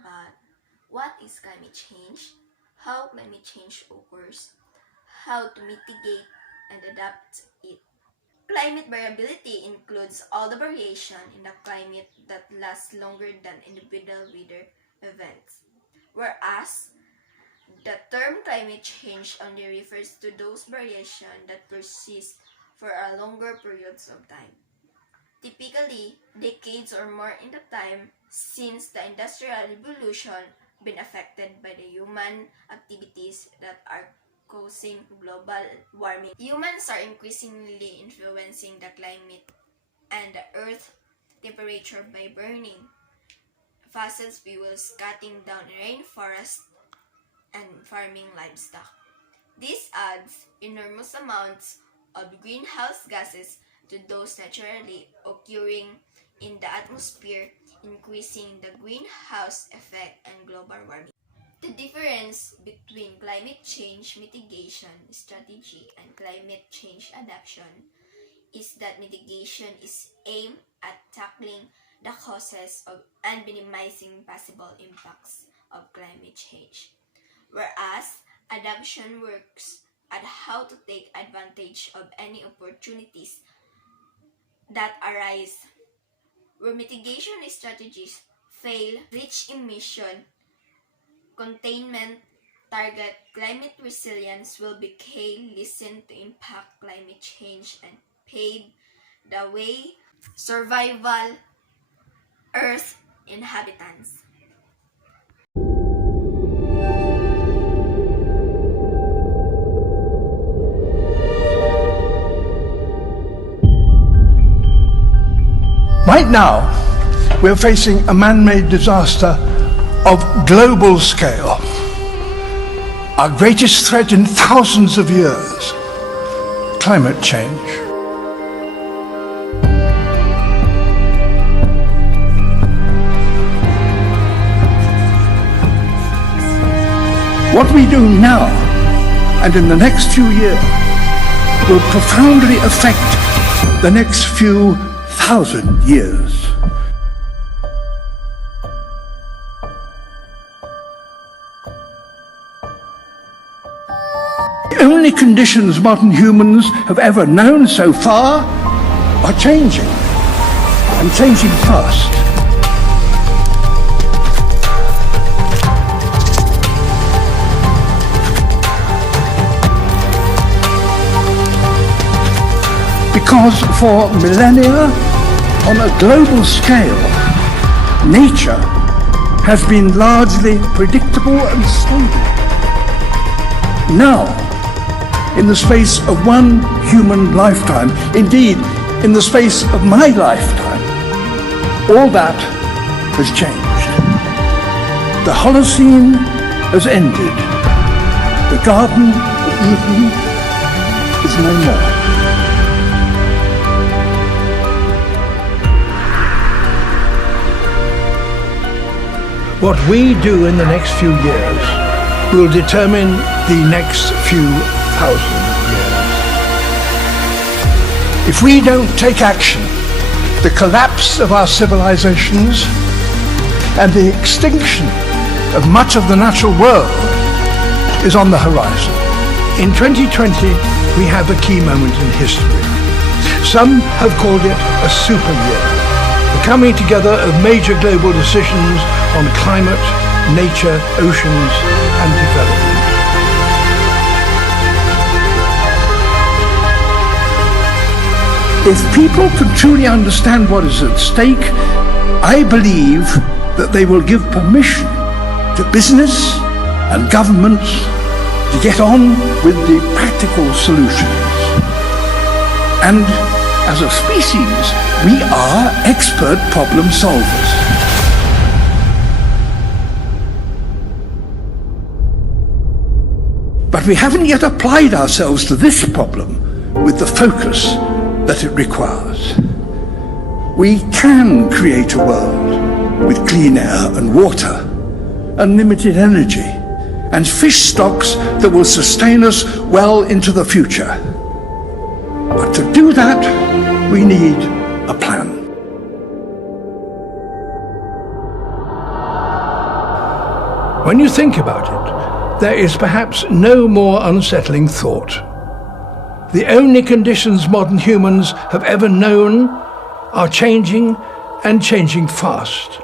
about what is climate change, how climate change occurs, how to mitigate and adapt it. Climate variability includes all the variation in the climate that lasts longer than individual weather events, whereas the term climate change only refers to those variations that persist for a longer periods of time, typically decades or more in the time since the Industrial Revolution been affected by the human activities that are causing global warming. Humans are increasingly influencing the climate and the earth temperature by burning fossil fuels, cutting down rainforests, and farming livestock. This adds enormous amounts of greenhouse gases to those naturally occurring in the atmosphere, increasing the greenhouse effect and global warming. The difference between climate change mitigation strategy and climate change adaptation is that mitigation is aimed at tackling the causes of and minimizing possible impacts of climate change, whereas adaptation works at how to take advantage of any opportunities that arise. Where mitigation strategies fail, reach emission containment target, climate resilience will be key listen to impact climate change and pave the way survival Earth inhabitants. Right now, we're facing a man-made disaster of global scale. Our greatest threat in thousands of years, climate change. What we do now and in the next few years will profoundly affect the next few thousand years. The only conditions modern humans have ever known so far are changing, and changing fast. Because for millennia, on a global scale, nature has been largely predictable and stable. Now, in the space of one human lifetime, indeed, in the space of my lifetime, all that has changed. The Holocene has ended. The Garden of Eden is no more. What we do in the next few years will determine the next few thousand years. If we don't take action, the collapse of our civilizations and the extinction of much of the natural world is on the horizon. In 2020, we have a key moment in history. Some have called it a super year, the coming together of major global decisions on climate, nature, oceans, and development. If people can truly understand what is at stake, I believe that they will give permission to business and governments to get on with the practical solutions. And as a species, we are expert problem solvers. But we haven't yet applied ourselves to this problem with the focus that it requires. We can create a world with clean air and water, unlimited energy, and fish stocks that will sustain us well into the future. But to do that, we need a plan. When you think about it, there is perhaps no more unsettling thought. The only conditions modern humans have ever known are changing and changing fast.